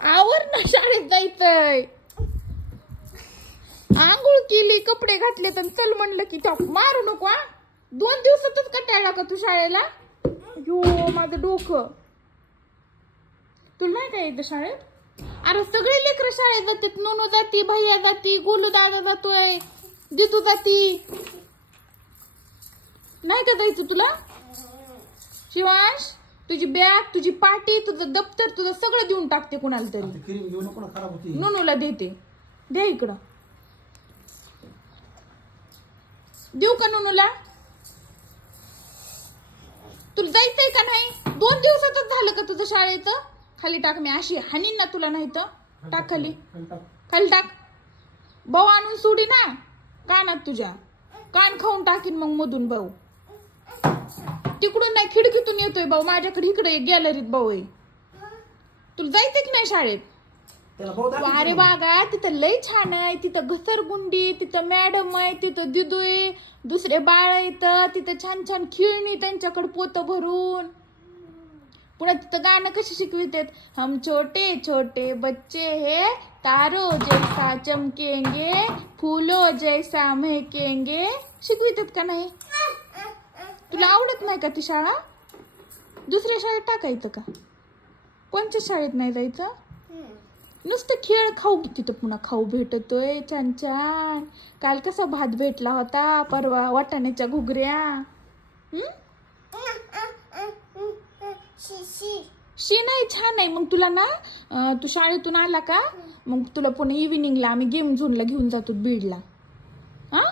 आवर ना, शाळेत जायचंय. आंघोळ केली, कपडे घातले तर चल म्हणलं की मारू नको. 2 दिवसातच कटाळला का तू शाळेला? यो माझं डोकं. तुला नाही काय येतं शाळेत? अरे सगळे लेकर शाळेत जातात. नोनू जाती, भैया जाती, गोलू दादा जातोय, दिदू जाती. नाही का जायचं तुला? शिवांश, तुझी बॅग, तुझी पाटी, तुझं दप्तर, तुझं सगळं देऊन टाकते कुणाला तरी. नोनूला देते. दे इकडं. देऊ का नोनूला? तुला जायचंय का नाही? 2 दिवसातच झालं का तुझं शाळेचं? खाली टाक, मी अशी हानीन ना तुला. नाही तर टाक खाली, खाली टाक. भाऊ आणून सोडी ना कानात तुझ्या. कान खाऊन टाकीन मग मधून भाऊ. तिकडून नाही, खिडकीतून येतोय भाऊ माझ्याकडे. इकडे गॅलरीत भाऊ आहे. तुला जायचंय की नाही शाळेत? अरे बागा, तिथं लय छान आहे. तिथं घसरगुंडी, तिथं मॅडम आहे, तिथं दिदू आहे, दुसरे बाळ येतं, तिथं छान छान खेळणी त्यांच्याकडे पोतं भरून. पुन्हा तिथं गाणं कशी शिकवितात? हम छोटे छोटे बच्चे है, तारो जैसा चमकेंगे, फूलो जैसा महकेंगे. शिकवितात का नाही? तुला आवडत नाही का ती शाळा? दुसऱ्या शाळेत टाकायचं का? कोणत्या शाळेत नाही जायचं? नुसतं खेळ खाऊ. तिथं पुन्हा खाऊ भेटतोय छान छान. काल कसा भात भेटला होता, परवा वाटाण्याच्या घुगऱ्या. शी नाही, छान आहे. मग तुला ना, तू शाळेतून आला का मग तुला पुन्हा इव्हिनिंगला आम्ही गेम झोनला घेऊन जातो बीडला. हा,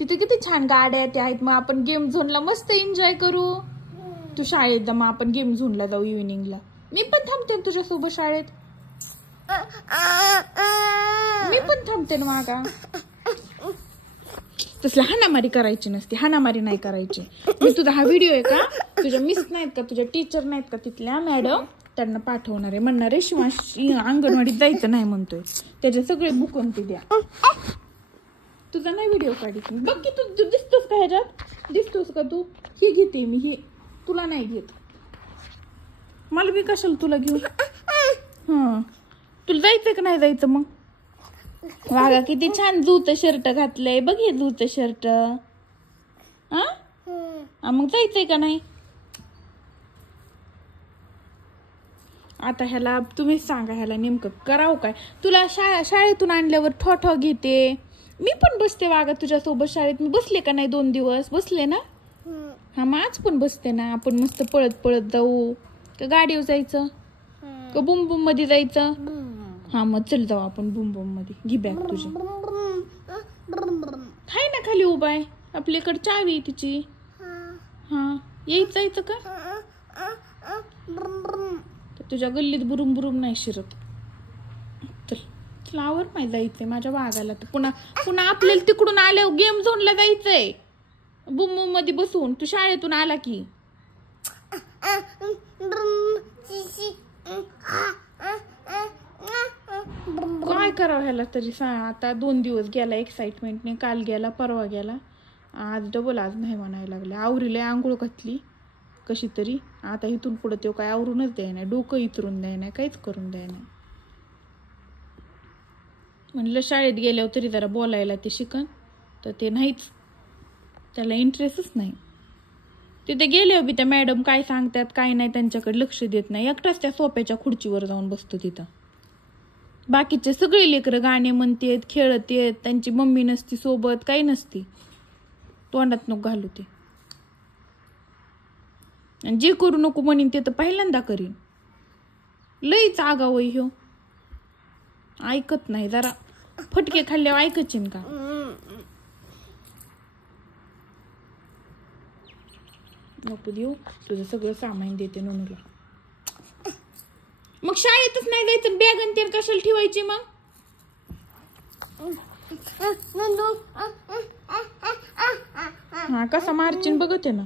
तिथे किती छान गाड्या त्या आहेत. मग आपण गेम झोनला मस्त एन्जॉय करू. तू शाळेत जा, मग आपण गेम झोनला जाऊ इव्हिनिंगला. मी पण थांबते तुझ्यासोबत शाळेत. मी पण थांबते ना मागा. तसला हाणामारी करायची नसते. हाणामारी नाही करायची. मी तुझा हा व्हिडिओ आहे का, तुझ्या मिस नाहीत का, तुझ्या टीचर नाहीत का तिथल्या मॅडम, त्यांना पाठवणार आहे. म्हणणार आहे शिवांश अंगणवाडीत जायचं नाही म्हणतोय, त्याचे सगळे बुकून ते द्या. तुझा नाही व्हिडिओ काढायची. बघ की तू दिसतोस का ह्याच्यात? दिसतोस का तू? हे घेते मी, हे तुला नाही घेत. मला बी कशाला तुला घेऊ? हा, तुला जायचंय का नाही जायचं? मग वागा, किती छान जूचं शर्ट घातलंय. बघ हे जूचं शर्ट. मग जायचंय का नाही? आता ह्याला तुम्ही सांगा, ह्याला नेमकं करावं काय? तुला शाळेतून आणल्यावर ठो घेते. मी पण बसते वागा तुझ्यासोबत शाळेत. मी बसले का नाही 2 दिवस? बसले ना. हा, मग आज पण बसते ना. आपण मस्त पळत पळत जाऊ. का गाडीवर जायचं का बुम बुम मध्ये जायचं? हा, मग चल जाऊ आपण बुम बुम मध्ये. घे बॅग तुझी. हाय ना खाली उभा आहे. आपल्याकडे चावी तिची. हा, जायचं का? तुझ्या गल्लीत बुरुम बुरुम नाही शिरत. चल फ्लावर नाही जायचंय माझ्या वाघाला. तर पुन्हा आपल्याला तिकडून आल्यावर गेम झोनला जायचंय बुम बुम मध्ये बसून. तू शाळेतून आला की काय करावं ह्याला तरी सांग. आता 2 दिवस गेला एक्साइटमेंटने. काल गेला, परवा गेला, आज डबल आज नाही म्हणायला लागला. आवरीला आंघोळ घातली कशी तरी. आता इथून पुढे तो काय आवरूनच द्याय नाही, डोकं इतरून द्याय नाही, काहीच करून द्याय नाही. म्हणलं शाळेत गेल्यावर तरी जरा बोलायला ते शिकन, तर ते नाहीच. त्याला इंटरेस्टच नाही. तिथे गेल्यावर बी त्या मॅडम काय सांगतात काय नाही त्यांच्याकडे लक्ष देत नाही. एकटाच त्या सोप्याच्या खुर्चीवर जाऊन बसतो तिथं. बाकीचे सगळे लेकरं गाणे म्हणतेत, खेळतेत, त्यांची मम्मी नसती सोबत, काही नसती. तोंडात नको घालू ते. आणि जे करू नको म्हणीन ते तर पहिल्यांदा करीन. लईच आगाव आहे ह्यो. ऐकत नाही. जरा फटके खाल्ल्यावर ऐकचीन का? नको देऊ. तुझं सगळं सामान देते नोनूला. मग शाळेतच नाही जायचं. बॅग आणि ते कशाला ठेवायची मग? हा, कसा मारचीन बघते ना.